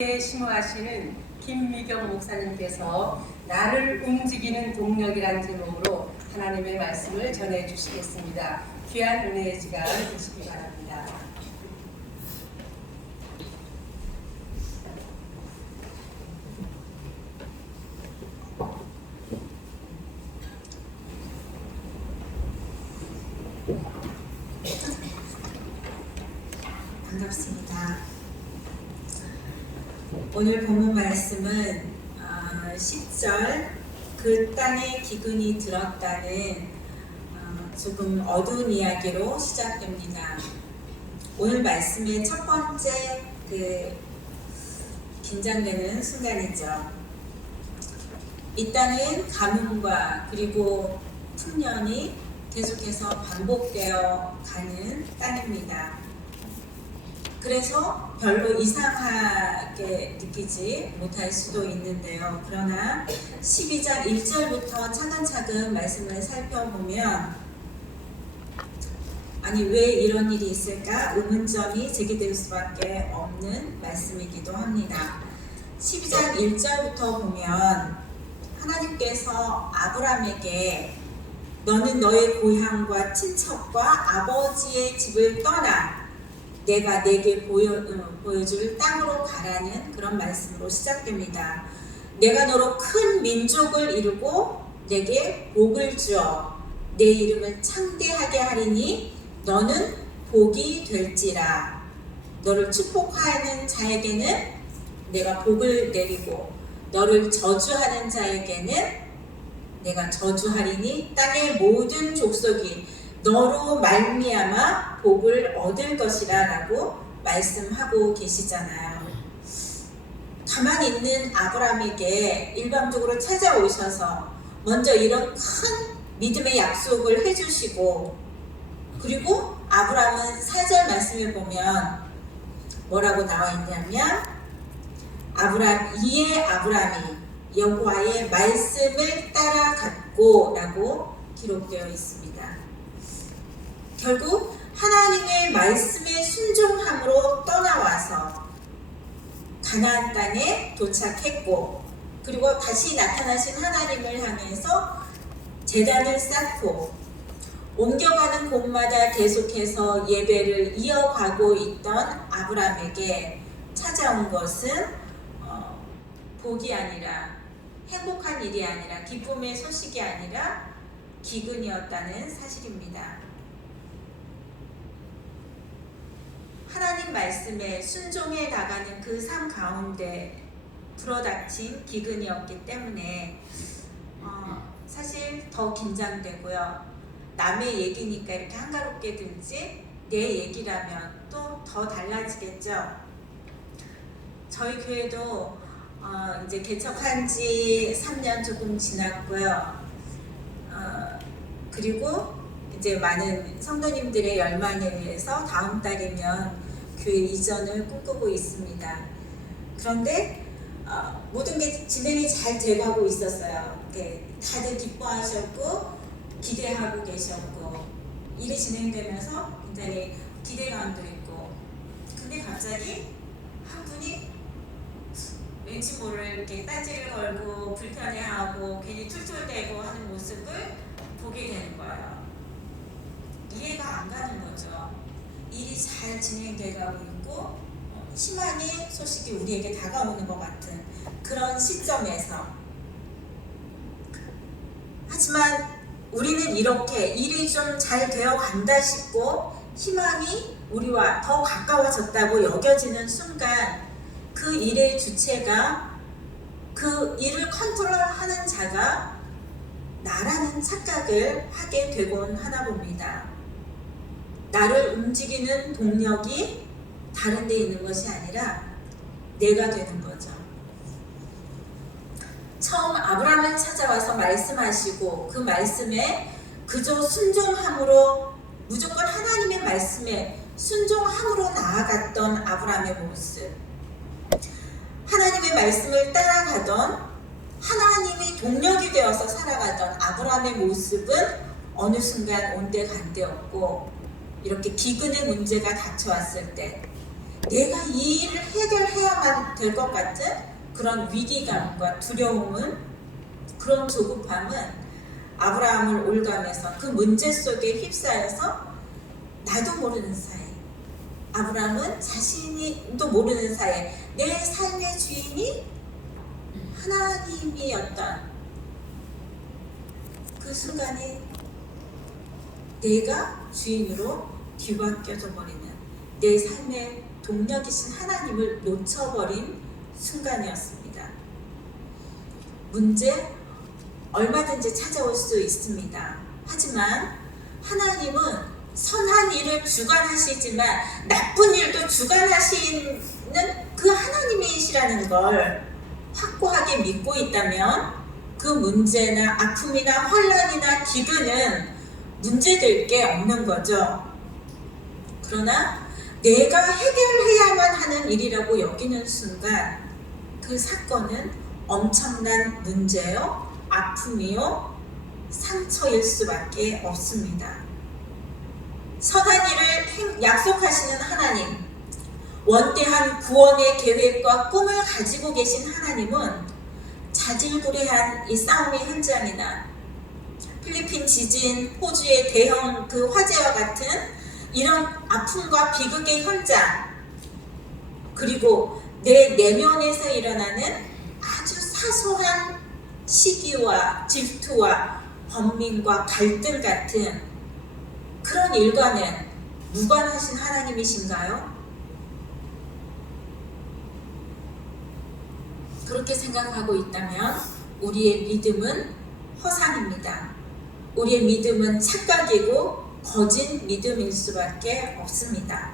심호하시는 김미경 목사님께서 나를 움직이는 동력이라는 제목으로 하나님의 말씀을 전해 주시겠습니다. 귀한 은혜의 시간 되시기 바랍니다. 반갑습니다. 오늘 본문 말씀은 10절 그 땅에 기근이 들었다는 조금 어두운 이야기로 시작됩니다. 오늘 말씀의 첫 번째 긴장되는 순간이죠. 이 땅은 가뭄과 그리고 풍년이 계속해서 반복되어 가는 땅입니다. 그래서 별로 이상하게 느끼지 못할 수도 있는데요. 그러나 12장 1절부터 차근차근 말씀을 살펴보면 아니 왜 이런 일이 있을까? 의문점이 제기될 수밖에 없는 말씀이기도 합니다. 12장 1절부터 보면 하나님께서 아브람에게 너는 너의 고향과 친척과 아버지의 집을 떠나 내가 내게 보여줄 땅으로 가라는 그런 말씀으로 시작됩니다. 내가 너로 큰 민족을 이루고 내게 복을 주어 내 이름을 창대하게 하리니 너는 복이 될지라. 너를 축복하는 자에게는 내가 복을 내리고 너를 저주하는 자에게는 내가 저주하리니 땅의 모든 족속이 너로 말미암아 복을 얻을 것이라 라고 말씀하고 계시잖아요. 가만히 있는 아브람에게 일방적으로 찾아오셔서 먼저 이런 큰 믿음의 약속을 해주시고, 그리고 아브람은 4절 말씀에 보면 뭐라고 나와 있냐면 이에 아브람이 여호와의 말씀을 따라갔고 라고 기록되어 있습니다. 결국 하나님의 말씀에 순종함으로 떠나와서 가나안 땅에 도착했고, 그리고 다시 나타나신 하나님을 향해서 제단을 쌓고 옮겨가는 곳마다 계속해서 예배를 이어가고 있던 아브람에게 찾아온 것은 복이 아니라, 행복한 일이 아니라, 기쁨의 소식이 아니라 기근이었다는 사실입니다. 하나님 말씀에 순종해 나가는 그 삶 가운데 불어닥친 기근이었기 때문에 사실 더 긴장되고요. 남의 얘기니까 이렇게 한가롭게 들지 내 얘기라면 또 더 달라지겠죠. 저희 교회도 이제 개척한 지 3년 조금 지났고요. 그리고 이제 많은 성도님들의 열망에 의해서 다음 달이면 교회 이전을 꿈꾸고 있습니다. 그런데 모든 게 진행이 잘 돼가고 있었어요. 다들 기뻐하셨고 기대하고 계셨고 일이 진행되면서 굉장히 기대감도 있고, 근데 갑자기 한 분이 왠지 모를 이렇게 딴지를 걸고 불편해하고 괜히 툴툴대고 하는 모습을 보게 되는 거예요. 이해가 안 가는 거죠. 일이 잘 진행돼가고 있고 희망의 소식이 우리에게 다가오는 것 같은 그런 시점에서, 하지만 우리는 이렇게 일이 좀 잘 되어 간다 싶고 희망이 우리와 더 가까워졌다고 여겨지는 순간 그 일의 주체가, 그 일을 컨트롤하는 자가 나라는 착각을 하게 되곤 하나 봅니다. 나를 움직이는 동력이 다른 데 있는 것이 아니라 내가 되는 거죠. 처음 아브람을 찾아와서 말씀하시고 그 말씀에 그저 순종함으로, 무조건 하나님의 말씀에 순종함으로 나아갔던 아브람의 모습, 하나님의 말씀을 따라가던, 하나님이 동력이 되어서 살아가던 아브람의 모습은 어느 순간 온데간데 없고, 이렇게 기근의 문제가 닥쳐왔을 때 내가 이 일을 해결해야만 될 것 같은 그런 위기감과 두려움은, 그런 조급함은 아브라함을 올가면서 그 문제 속에 휩싸여서 나도 모르는 사이, 아브라함은 자신도 모르는 사이에 내 삶의 주인이 하나님이었던 그 순간에 내가 주인으로 뒤바뀌어져 버리는, 내 삶의 동력이신 하나님을 놓쳐버린 순간이었습니다. 문제 얼마든지 찾아올 수 있습니다. 하지만 하나님은 선한 일을 주관하시지만 나쁜 일도 주관하시는 그 하나님이시라는 걸 확고하게 믿고 있다면 그 문제나 아픔이나 환난이나 기근은 문제될 게 없는 거죠. 그러나 내가 해결해야만 하는 일이라고 여기는 순간 그 사건은 엄청난 문제요, 아픔이요, 상처일 수밖에 없습니다. 선한 일을 약속하시는 하나님, 원대한 구원의 계획과 꿈을 가지고 계신 하나님은 자질구레한 이 싸움의 현장이나 필리핀 지진, 호주의 대형 그 화재와 같은 이런 아픔과 비극의 현장, 그리고 내 내면에서 일어나는 아주 사소한 시기와 질투와 번민과 갈등 같은 그런 일과는 무관하신 하나님이신가요? 그렇게 생각하고 있다면 우리의 믿음은 허상입니다. 우리의 믿음은 착각이고 거짓 믿음일 수밖에 없습니다.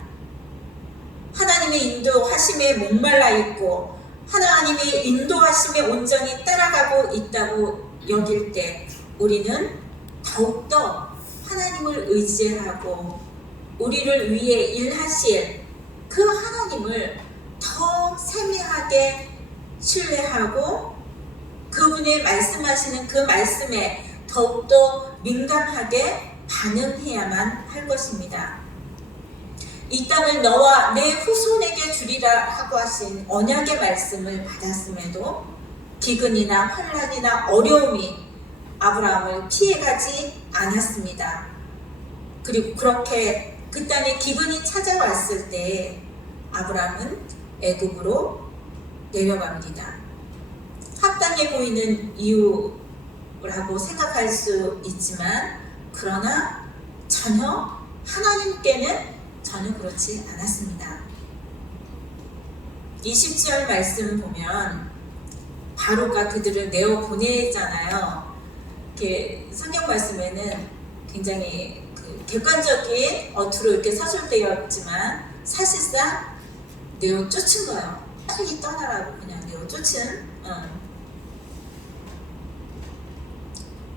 하나님의 인도하심에 목말라 있고 하나님의 인도하심에 온전히 따라가고 있다고 여길 때 우리는 더욱더 하나님을 의지하고 우리를 위해 일하실 그 하나님을 더 세밀하게 신뢰하고 그분의 말씀하시는 그 말씀에 더욱더 민감하게 반응해야만 할 것입니다. 이 땅을 너와 내 후손에게 주리라 하고 하신 언약의 말씀을 받았음에도 기근이나 환난이나 어려움이 아브라함을 피해가지 않았습니다. 그리고 그렇게 그 땅에 기근이 찾아왔을 때 아브라함은 애굽으로 내려갑니다. 합당해 보이는 이유라고 생각할 수 있지만 그러나 전혀 하나님께는 전혀 그렇지 않았습니다. 20절 말씀 보면 바로가 그들을 내어 보내잖아요. 이렇게 성경 말씀에는 굉장히 그 객관적인 어투로 이렇게 서술되어 있지만 사실상 내어 쫓은 거예요. 빨리 떠나라고 그냥 내어 쫓은.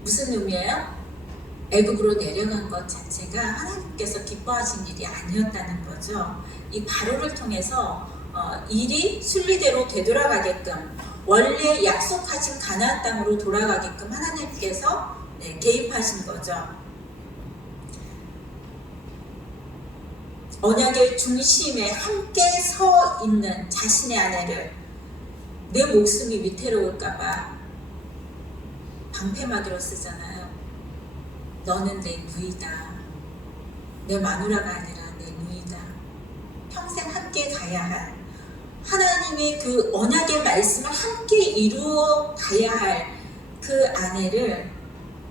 무슨 의미예요? 애굽으로 내려간 것 자체가 하나님께서 기뻐하신 일이 아니었다는 거죠. 이 바로를 통해서 일이 순리대로 되돌아가게끔, 원래 약속하신 가나안 땅으로 돌아가게끔 하나님께서 개입하신 거죠. 언약의 중심에 함께 서 있는 자신의 아내를 내 목숨이 위태로울까봐 방패막이로 쓰잖아요. 너는 내 누이다. 내 마누라가 아니라 내 누이다. 평생 함께 가야 할 하나님의 그 언약의 말씀을 함께 이루어 가야 할 그 아내를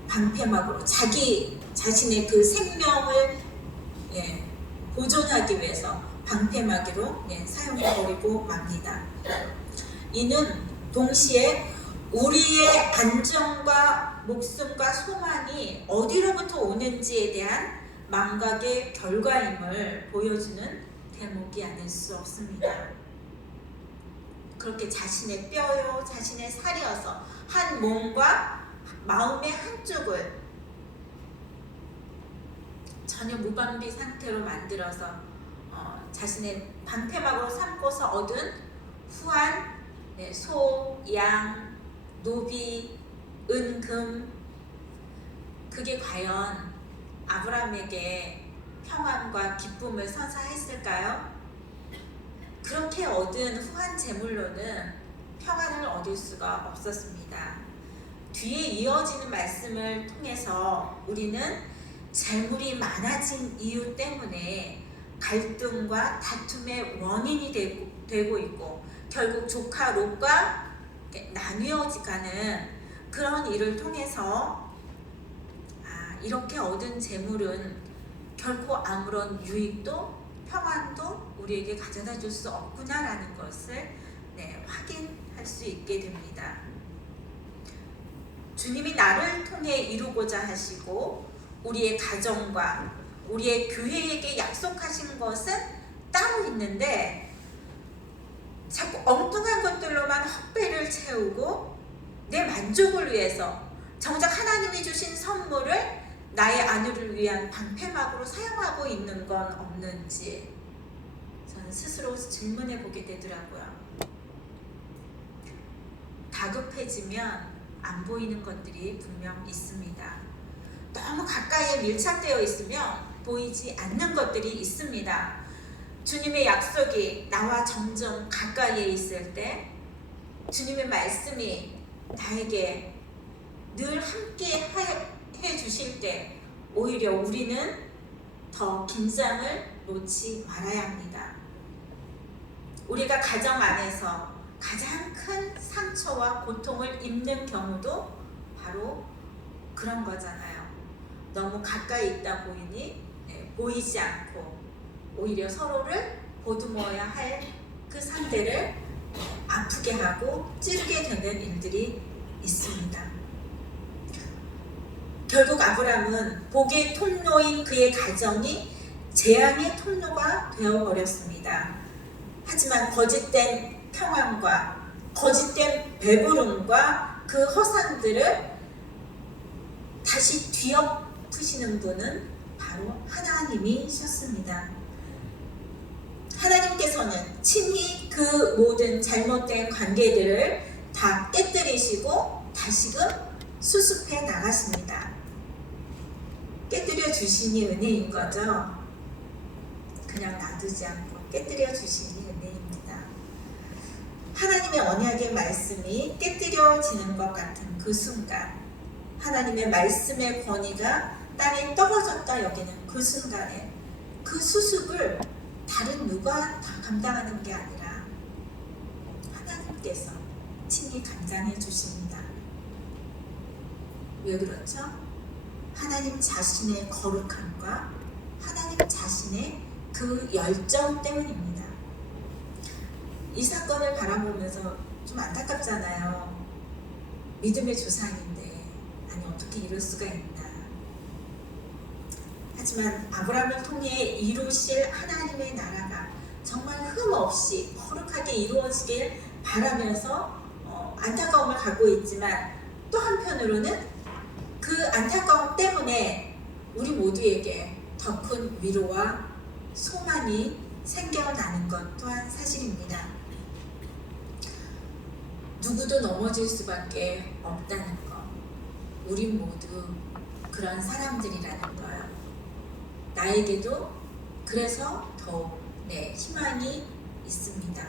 방패막으로 자기 자신의 그 생명을 보존하기 위해서 방패막이로 사용해버리고 맙니다. 이는 동시에 우리의 안정과 목숨과 소망이 어디로부터 오는지에 대한 망각의 결과임을 보여주는 대목이 아닐 수 없습니다. 그렇게 자신의 뼈요, 자신의 살이어서 한 몸과 마음의 한쪽을 전혀 무방비 상태로 만들어서 자신의 방패막으로 삼고서 얻은 후한 소, 양, 노비, 은, 금, 그게 과연 아브라함에게 평안과 기쁨을 선사했을까요? 그렇게 얻은 후한 재물로는 평안을 얻을 수가 없었습니다. 뒤에 이어지는 말씀을 통해서 우리는 재물이 많아진 이유 때문에 갈등과 다툼의 원인이 되고 있고 결국 조카 롯과 나뉘어가는 그런 일을 통해서 이렇게 얻은 재물은 결코 아무런 유익도 평안도 우리에게 가져다 줄 수 없구나라는 것을 확인할 수 있게 됩니다. 주님이 나를 통해 이루고자 하시고 우리의 가정과 우리의 교회에게 약속하신 것은 따로 있는데 자꾸 엉뚱한 것들로만 헛배를 채우고 내 만족을 위해서 정작 하나님이 주신 선물을 나의 안위를 위한 방패막으로 사용하고 있는 건 없는지 저는 스스로 질문해 보게 되더라고요. 다급해지면 안 보이는 것들이 분명 있습니다. 너무 가까이에 밀착되어 있으면 보이지 않는 것들이 있습니다. 주님의 약속이 나와 점점 가까이에 있을 때 주님의 말씀이 나에게 늘 함께 해 주실 때 오히려 우리는 더 긴장을 놓지 말아야 합니다. 우리가 가정 안에서 가장 큰 상처와 고통을 입는 경우도 바로 그런 거잖아요. 너무 가까이 있다 보이니 보이지 않고 오히려 서로를 보듬어야 할 그 상대를 아프게 하고 찌르게 되는 일들이 있습니다. 결국 아브람은 복의 통로인 그의 가정이 재앙의 통로가 되어버렸습니다. 하지만 거짓된 평안과 거짓된 배부름과 그 허상들을 다시 뒤엎으시는 분은 바로 하나님이셨습니다. 하나님께서는 친히 그 모든 잘못된 관계들을 다 깨뜨리시고 다시금 수습해 나가십니다. 깨뜨려 주시니 은혜인 거죠. 그냥 놔두지 않고 깨뜨려 주시니 은혜입니다. 하나님의 언약의 말씀이 깨뜨려지는 것 같은 그 순간, 하나님의 말씀의 권위가 땅에 떨어졌다 여기는 그 순간에 그 수습을 다른 누가 다 감당하는 게 아니라 하나님께서 친히 감당해 주십니다. 왜 그렇죠? 하나님 자신의 거룩함과 하나님 자신의 그 열정 때문입니다. 이 사건을 바라보면서 좀 안타깝잖아요. 믿음의 조상인데 아니 어떻게 이럴 수가 있나. 하지만 아브라함을 통해 이루실 하나님의 나라가 정말 흠없이 거룩하게 이루어지길 바라면서 안타까움을 갖고 있지만 또 한편으로는 그 안타까움 때문에 우리 모두에게 더 큰 위로와 소망이 생겨나는 것 또한 사실입니다. 누구도 넘어질 수밖에 없다는 것, 우리 모두 그런 사람들이라는 거예요. 나에게도 그래서 더욱 희망이 있습니다.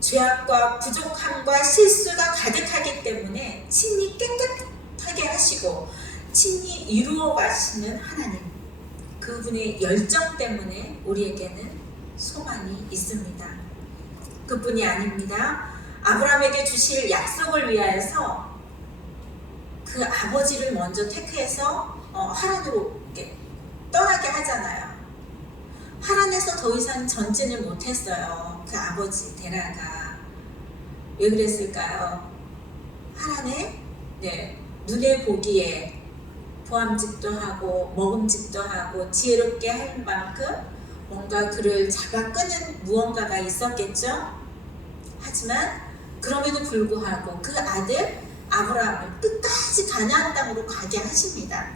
죄악과 부족함과 실수가 가득하기 때문에 친히 깨끗하게 하시고 친히 이루어 가시는 하나님, 그분의 열정 때문에 우리에게는 소망이 있습니다. 그뿐이 아닙니다. 아브라함에게 주실 약속을 위하여서 그 아버지를 먼저 택해서 하란으로 떠나게 하잖아요. 하란에서 더 이상 전진을 못했어요. 그 아버지 데라가. 왜 그랬을까요? 하란에 눈에 보기에 보암직도 하고 먹음직도 하고 지혜롭게 할 만큼 뭔가 그를 잡아 끄는 무언가가 있었겠죠. 하지만 그럼에도 불구하고 그 아들 아브라함을 끝까지 가나안 땅으로 가게 하십니다.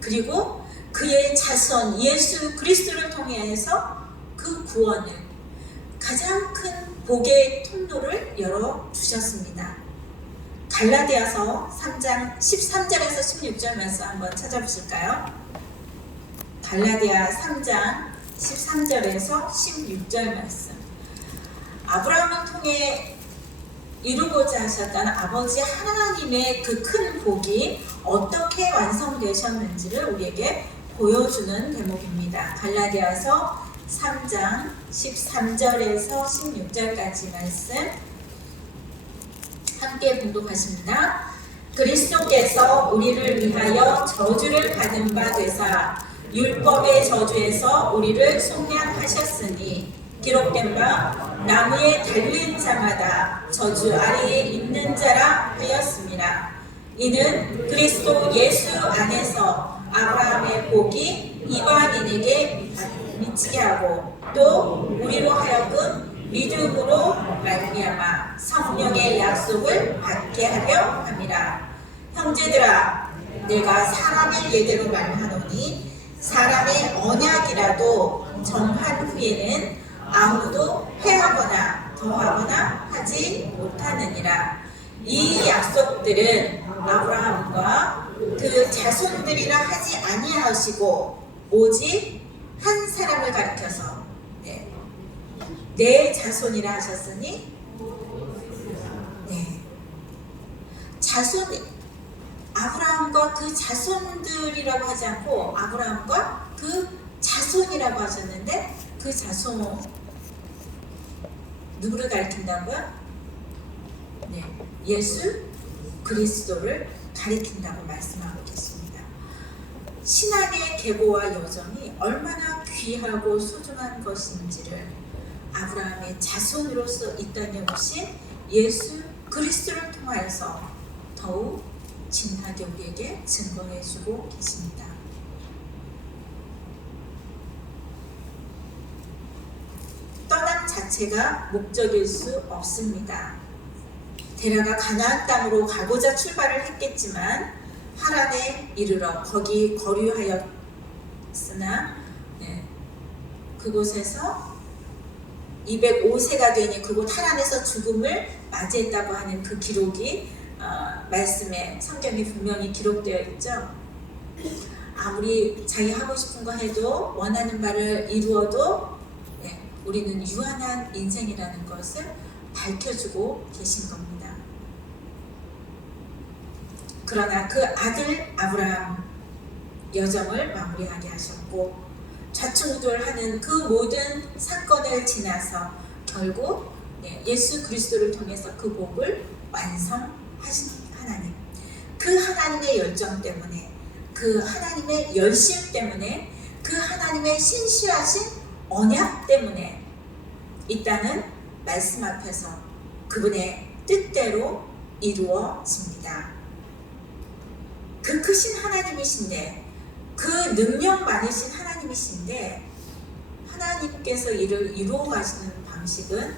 그리고 그의 자손 예수 그리스도를 통해서 그 구원을 가장 큰 복의 통로를 열어주셨습니다. 갈라디아서 3장 13절에서 16절 말씀 한번 찾아보실까요? 갈라디아 3장 13절에서 16절 말씀. 아브라함을 통해 이루고자 하셨던 아버지 하나님의 그 큰 복이 어떻게 완성되셨는지를 우리에게 보여주는 대목입니다. 갈라디아서 3장 13절에서 16절까지 말씀 함께 봉독하십니다. 그리스도께서 우리를 위하여 저주를 받은 바 되사 율법의 저주에서 우리를 속량하셨으니 기록된 바 나무에 달린 자마다 저주 아래에 있는 자라 하였습니다. 이는 그리스도 예수 안에서 아브라함의 복이 이방인에게 미치게 하고 또 우리로 하여금 믿음으로 말미암아 성령의 약속을 받게 하려 함이라. 형제들아, 내가 사람의 예대로 말하노니 사람의 언약이라도 정한 후에는 아무도 회하거나 더하거나 하지 못하느니라. 이 약속들은 아브라함과 그 자손들이라 하지 아니하시고 오직 한 사람을 가리켜서 내 자손이라 하셨으니 자손 아브라함과 그 자손들이라고 하지 않고 아브라함과 그 자손이라고 하셨는데 그 자손 누구를 가리킨다고요? 예수 그리스도를 가리킨다고 말씀하고 계십니다. 신앙의 계보와 여정이 얼마나 귀하고 소중한 것인지를 아브라함의 자손으로서 이 땅에 오신 예수 그리스도를 통하여서 더욱 진하게 우리에게 증거해주고 계십니다. 떠남 자체가 목적일 수 없습니다. 데라가 가나안 땅으로 가고자 출발을 했겠지만 하란에 이르러 거기 거류하였으나 그곳에서 205세가 되니 그곳 하란에서 죽음을 맞이했다고 하는 그 기록이 말씀에 성경에 분명히 기록되어 있죠. 아무리 자기 하고 싶은 거 해도 원하는 바를 이루어도 우리는 유한한 인생이라는 것을 밝혀주고 계신 겁니다. 그러나 그 아들 아브라함 여정을 마무리하게 하셨고 좌충우돌하는 그 모든 사건을 지나서 결국 예수 그리스도를 통해서 그 복을 완성하신 하나님, 그 하나님의 열정 때문에, 그 하나님의 열심 때문에, 그 하나님의 신실하신 언약 때문에 이 땅은 말씀 앞에서 그분의 뜻대로 이루어집니다. 그 크신 하나님이신데, 그 능력 많으신 하나님이신데 하나님께서 이를 이루어 가시는 방식은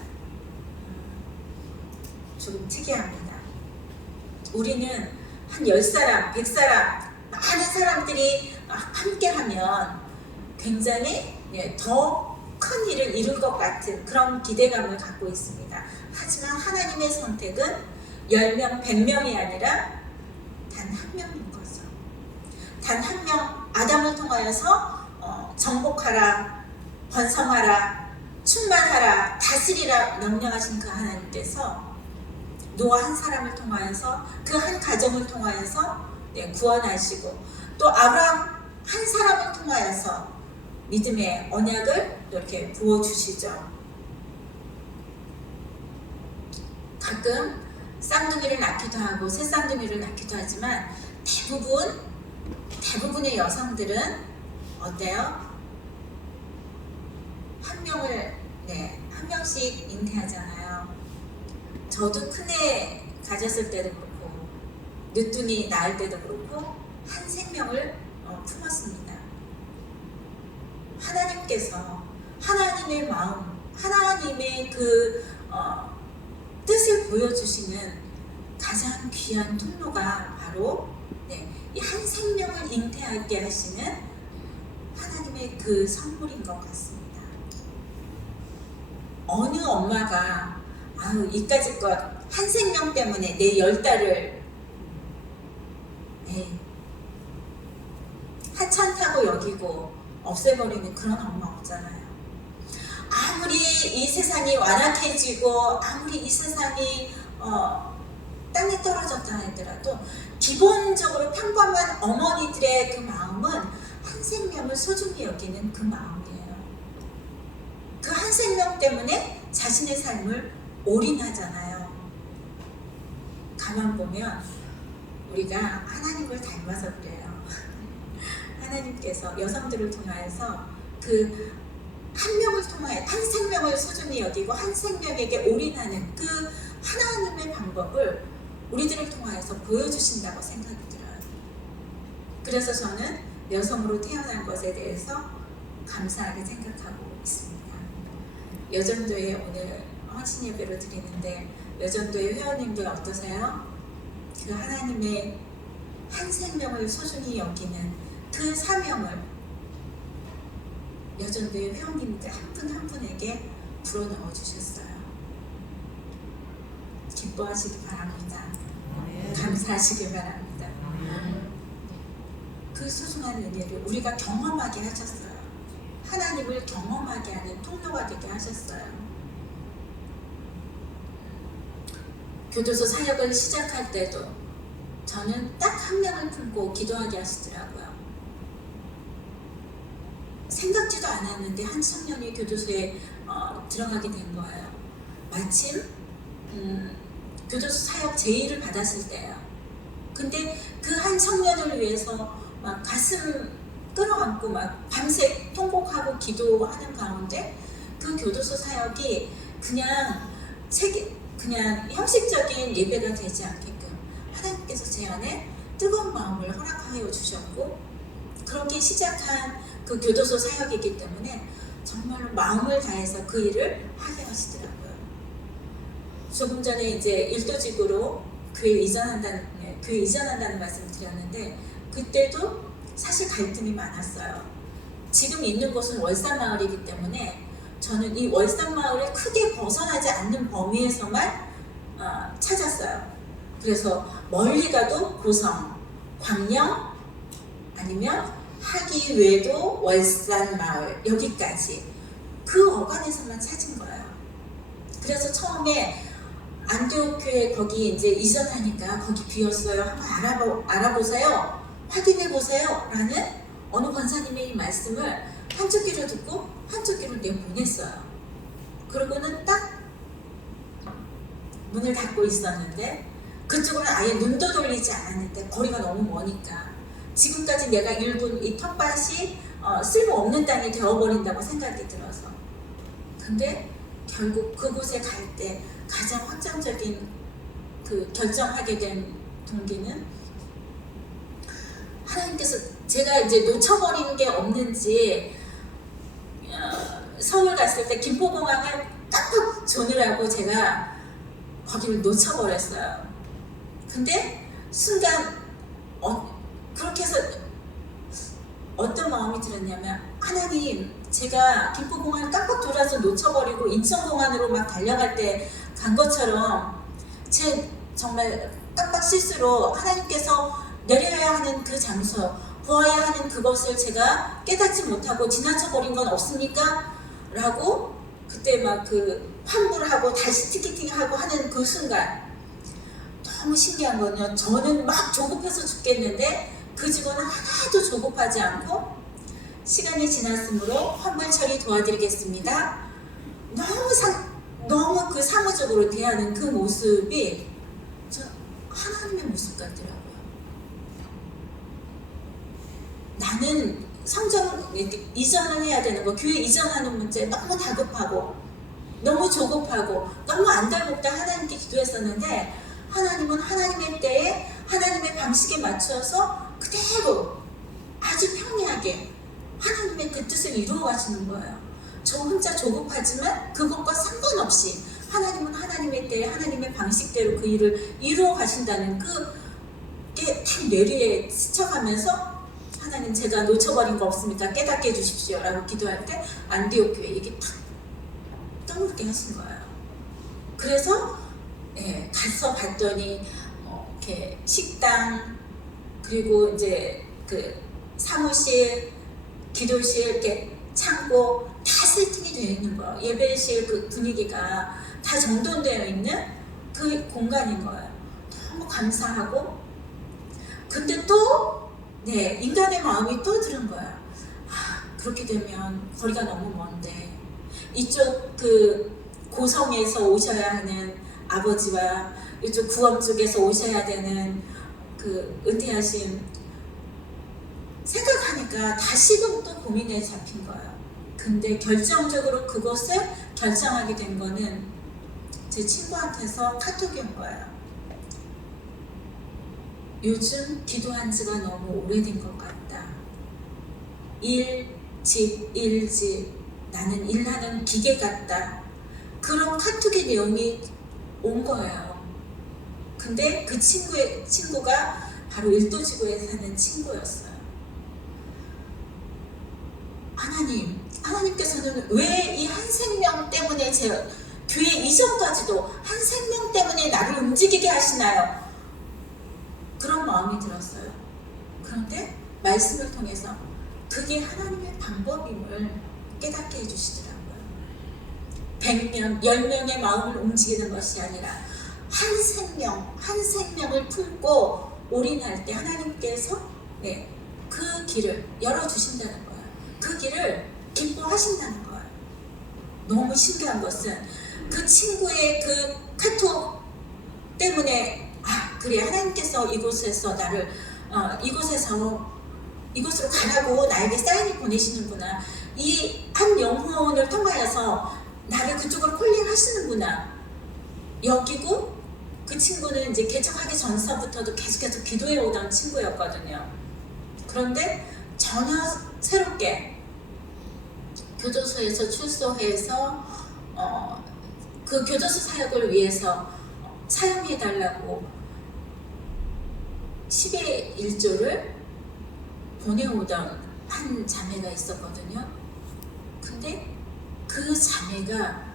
조금 특이합니다. 우리는 한 10사람, 100사람, 많은 사람들이 함께하면 굉장히 더 큰 일을 이룰 것 같은 그런 기대감을 갖고 있습니다. 하지만 하나님의 선택은 10명, 100명이 아니라 단 한 명인 거죠. 단 한 명, 아담을 통하여서 정복하라, 번성하라, 충만하라, 다스리라 명령하신 그 하나님께서 노아 한 사람을 통하여서 그 한 가정을 통하여서 구원하시고 또 아브라함 한 사람을 통하여서 믿음의 언약을 이렇게 부어주시죠. 가끔 쌍둥이를 낳기도 하고 새 쌍둥이를 낳기도 하지만 대부분의 여성들은 어때요? 한 명씩 잉태하잖아요. 저도 큰애 가졌을 때도 그렇고 늦둥이 낳을 때도 그렇고 한 생명을 품었습니다. 하나님께서 하나님의 마음, 하나님의 그 뜻을 보여주시는 가장 귀한 통로가 바로 이 한 생명을 잉태하게 하시는 하나님의 그 선물인 것 같습니다. 어느 엄마가 이까짓 것 한 생명 때문에 내 10달을 하찮다고 여기고 없애버리는 그런 엄마 없잖아요. 아무리 이 세상이 완악해지고 아무리 이 세상이 땅에 떨어졌다 하더라도 기본적으로 평범한 어머니들의 그 마음은 한 생명을 소중히 여기는 그 마음이에요. 그 한 생명 때문에 자신의 삶을 올인하잖아요. 가만 보면 우리가 하나님을 닮아서 그래요. 하나님께서 여성들을 통하여서 그 한 명을 통하여 한 생명을 소중히 여기고 한 생명에게 올인하는 그 하나님의 방법을 우리들을 통하여서 보여주신다고 생각이 들어요. 그래서 저는 여성으로 태어난 것에 대해서 감사하게 생각하고 있습니다. 여전도에 오늘 헌신 예배를 드리는데 여전도의 회원님들 어떠세요? 그 하나님의 한 생명을 소중히 여기는 그 사명을 여전도의 회원님들 한 분 한 분에게 불어넣어 주셨어요. 기뻐하시기 바랍니다. 감사하시기 바랍니다. 그 소중한 은혜를 우리가 경험하게 하셨어요. 하나님을 경험하게 하는 통로가 되게 하셨어요. 교도소 사역을 시작할 때도 저는 딱 한 명을 품고 기도하게 하시더라고요. 생각지도 않았는데 한 청년이 교도소에 들어가게 된 거예요. 마침 교도소 사역 제의를 받았을 때예요. 근데 그 한 청년을 위해서 막 가슴 끌어안고 막 밤새 통곡하고 기도하는 가운데 그 교도소 사역이 그냥 형식적인 예배가 되지 않게끔 하나님께서 제 안에 뜨거운 마음을 허락하여 주셨고 그렇게 시작한 그 교도소 사역이기 때문에 정말로 마음을 다해서 그 일을 하게 하시더라고요. 조금 전에 이제 일도직으로 교회 이전한다는 말씀을 드렸는데 그때도 사실 갈등이 많았어요. 지금 있는 곳은 월산마을이기 때문에 저는 이 월산마을에 크게 벗어나지 않는 범위에서만 찾았어요. 그래서 멀리 가도 고성, 광명 아니면 하기 외도 월산마을 여기까지 그 어간에서만 찾은 거예요. 그래서 처음에 안디옥 교회 거기 이제 이전하니까 거기 비었어요. 한번 알아보세요. 확인해 보세요. 라는 어느 권사님의 이 말씀을 한쪽 귀로 듣고 한쪽 귀로 내보냈어요. 그러고는 딱 문을 닫고 있었는데 그쪽은 아예 눈도 돌리지 않았는데 거리가 너무 머니까 지금까지 내가 일군 이 텃밭이 쓸모없는 땅이 되어버린다고 생각이 들어서 근데 결국 그곳에 갈 때 가장 확정적인 그 결정하게 된 동기는 하나님께서 제가 이제 놓쳐버린 게 없는지 서울 갔을 때 김포공항을 딱 조느라고 제가 거기를 놓쳐버렸어요. 근데 순간 그렇게 해서 어떤 마음이 들었냐면 하나님 제가 김포공항을 깜빡 돌아서 놓쳐버리고 인천공항으로 막 달려갈 때 간 것처럼 제 정말 깜빡 실수로 하나님께서 내려야 하는 그 장소 보아야 하는 그것을 제가 깨닫지 못하고 지나쳐버린 건 없습니까? 라고 그때 막 그 환불하고 다시 티켓팅하고 하는 그 순간 너무 신기한 거는 저는 막 조급해서 죽겠는데 그 직원은 하나도 조급하지 않고 시간이 지났으므로 환불 처리 도와드리겠습니다. 너무 그 사무적으로 대하는 그 모습이 저 하나님의 모습 같더라고요. 나는 성전 이전을 해야 되는 거, 교회 이전하는 문제 너무 다급하고 너무 조급하고 너무 안달복달 하나님께 기도했었는데 하나님은 하나님의 때에 하나님의 방식에 맞춰서 그대로 아주 평이하게 하나님의 그 뜻을 이루어 가시는 거예요. 저 혼자 조급하지만 그것과 상관없이 하나님은 하나님의 때에 하나님의 방식대로 그 일을 이루어 가신다는 그게 딱 뇌리에 스쳐가면서 하나님 제가 놓쳐버린 거 없습니까? 깨닫게 해주십시오 라고 기도할 때 안디옥 교회 이게 탁 떠오르게 하신 거예요. 그래서 가서 봤더니 이렇게 식당 그리고 이제 그 사무실 기도실 이렇게 창고 다 세팅이 되어 있는 거예요. 예배실 그 분위기가 다 정돈되어 있는 그 공간인 거예요. 너무 감사하고, 근데 또 인간의 마음이 또 들은 거예요. 그렇게 되면 거리가 너무 먼데 이쪽 그 고성에서 오셔야 하는 아버지와 이쪽 구업 쪽에서 오셔야 되는 그 은퇴하신, 생각하니까 다시금 또 고민에 잡힌 거예요. 근데 결정적으로 그것을 결정하게 된 거는 제 친구한테서 카톡이 온 거예요. 요즘 기도한 지가 너무 오래된 것 같다. 일집 나는 일하는 기계 같다. 그런 카톡의 내용이 온 거예요. 근데 그 친구가 바로 일도지구에 사는 친구였어요. 하나님께서는 왜 이 한 생명 때문에 제 교회 이전까지도 한 생명 때문에 나를 움직이게 하시나요? 그런 마음이 들었어요. 그런데 말씀을 통해서 그게 하나님의 방법임을 깨닫게 해주시더라고요. 100명, 10명의 마음을 움직이는 것이 아니라 한 생명을 품고 올인할 때 하나님께서 그 길을 열어주신다는 거예요. 그 길을 기뻐하신다는 거예요. 너무 신기한 것은 그 친구의 그 카톡 때문에 그래, 하나님께서 이곳에서 나를 이곳으로 가라고 나에게 사인을 보내시는구나. 이 한 영혼을 통하여서 나를 그쪽으로 콜링하시는구나. 여기고, 그 친구는 이제 개척하기 전서부터도 계속해서 기도해 오던 친구였거든요. 그런데 전혀 새롭게 교도소에서 출소해서 그 교도소 사역을 위해서 사용해달라고 10의 1조를 보내오던 한 자매가 있었거든요. 근데 그 자매가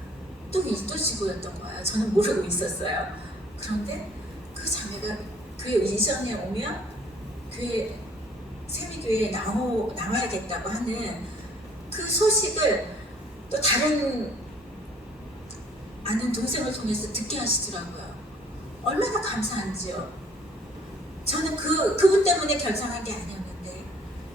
또 일도지구였던 거예요. 저는 모르고 있었어요. 그런데 그 자매가 교회 이전에 오면 교회 세미교회에 나와야겠다고 하는 그 소식을 또 다른 아는 동생을 통해서 듣게 하시더라고요. 얼마나 감사한지요. 저는 그분 때문에 결정한 게 아니었는데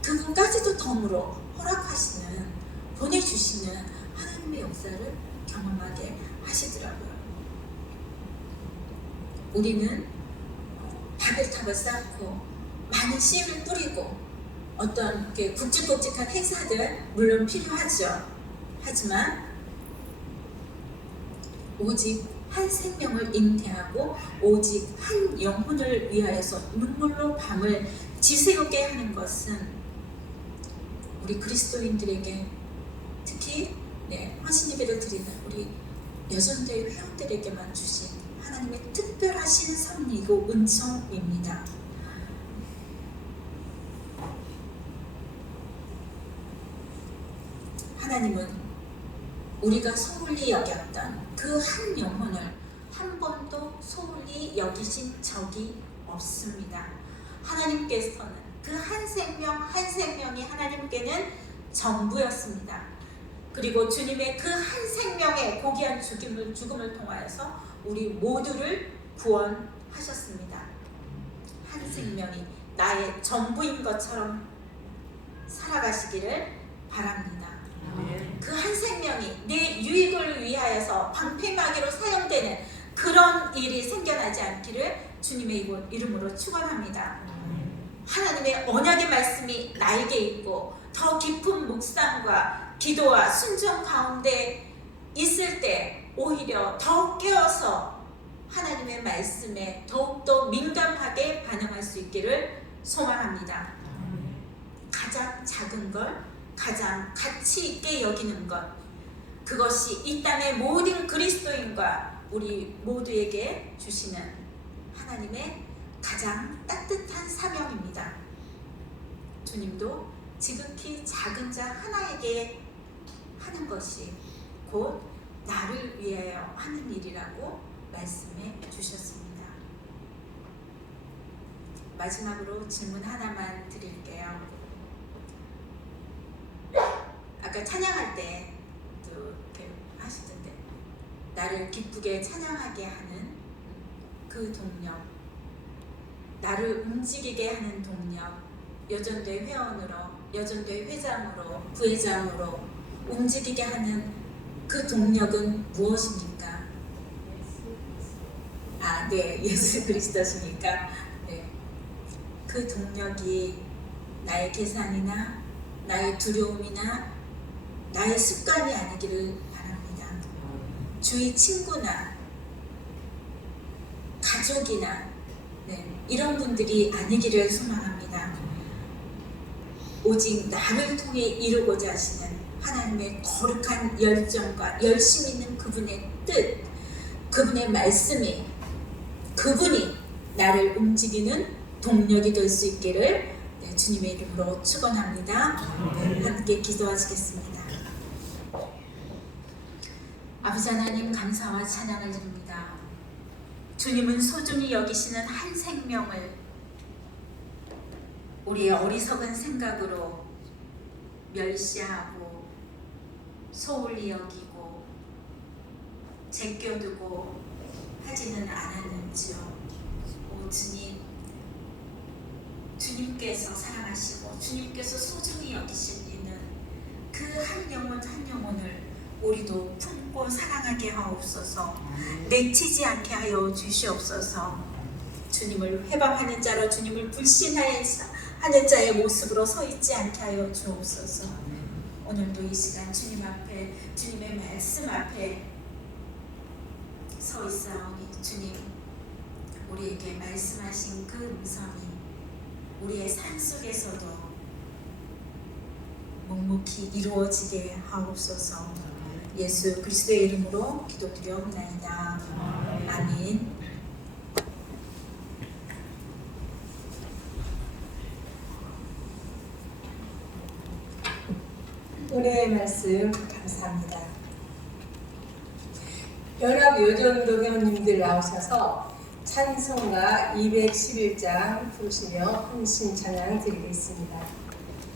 그분까지도 덤으로 허락하시는, 보내주시는 하나님의 역사를 경험하게 하시더라고요. 우리는 바벨탑을 쌓고 많은 씨를 뿌리고 어떤 굵직굵직한 행사들 물론 필요하죠. 하지만 오직 한 생명을 잉태하고 오직 한 영혼을 위하여서 눈물로 밤을 지새우게 하는 것은 우리 그리스도인들에게, 특히 헌신 예배를 드리는 우리 여전대 회원들에게만 주신 하나님의 특별하신 섭리고 은총입니다. 하나님은 우리가 소홀히 여겼던 그 한 영혼을 한 번도 소홀히 여기신 적이 없습니다. 하나님께서는 그 한 생명이 하나님께는 전부였습니다. 그리고 주님의 그 한 생명의 고귀한 죽음을 통하여서 우리 모두를 구원하셨습니다. 한 생명이 나의 전부인 것처럼 살아가시기를 바랍니다. 그 한 생명이 내 유익을 위하여서 방패막이로 사용되는 그런 일이 생겨나지 않기를 주님의 이름으로 축원합니다. 하나님의 언약의 말씀이 나에게 있고 더 깊은 묵상과 기도와 순종 가운데 있을 때 오히려 더 깨어서 하나님의 말씀에 더욱더 민감하게 반응할 수 있기를 소망합니다. 가장 작은 걸 가장 가치 있게 여기는 것, 그것이 이 땅의 모든 그리스도인과 우리 모두에게 주시는 하나님의 가장 따뜻한 사명입니다. 주님도 지극히 작은 자 하나에게 하는 것이 곧 나를 위하여 하는 일이라고 말씀해 주셨습니다. 마지막으로 질문 하나만 드릴게요. 아까 찬양할 때 또 이렇게 하시던데 나를 기쁘게 찬양하게 하는 그 동력, 나를 움직이게 하는 동력, 여전대 회원으로, 여전대 회장으로, 부회장으로 움직이게 하는 그 동력은 무엇입니까? 아, 네, 예수 그리스도십니까? 네. 그 동력이 나의 계산이나 나의 두려움이나 나의 습관이 아니기를 바랍니다. 주위 친구나 가족이나 이런 분들이 아니기를 소망합니다. 오직 나를 통해 이루고자 하시는 하나님의 거룩한 열정과 열심 있는 그분의 뜻, 그분의 말씀이, 그분이 나를 움직이는 동력이 될 수 있기를 주님의 이름으로 축원합니다. 함께 기도하시겠습니다. 아버지 하나님, 감사와 찬양을 드립니다. 주님은 소중히 여기시는 한 생명을 우리의 어리석은 생각으로 멸시하고 소홀히 여기고 제껴두고 하지는 않았는지요. 오 주님, 주님께서 사랑하시고 주님께서 소중히 여기시는 그 한 영혼 한 영혼을 우리도 품고 사랑하게 하옵소서. 내치지 않게 하여 주시옵소서. 주님을 회방하는 자로, 주님을 불신하는 자의 모습으로 서 있지 않게 하여 주옵소서. 오늘도 이 시간 주님 앞에, 주님의 말씀 앞에 서 있사오니 주님, 우리에게 말씀하신 그 음성이 우리의 삶 속에서도 묵묵히 이루어지게 하옵소서. 예수 그리스도의 이름으로 기도드려옵나이다. 아멘. 은혜의 말씀 감사합니다. 연합요전도 회원님들 나오셔서 찬송가 211장 부르시며 헌신 찬양 드리겠습니다.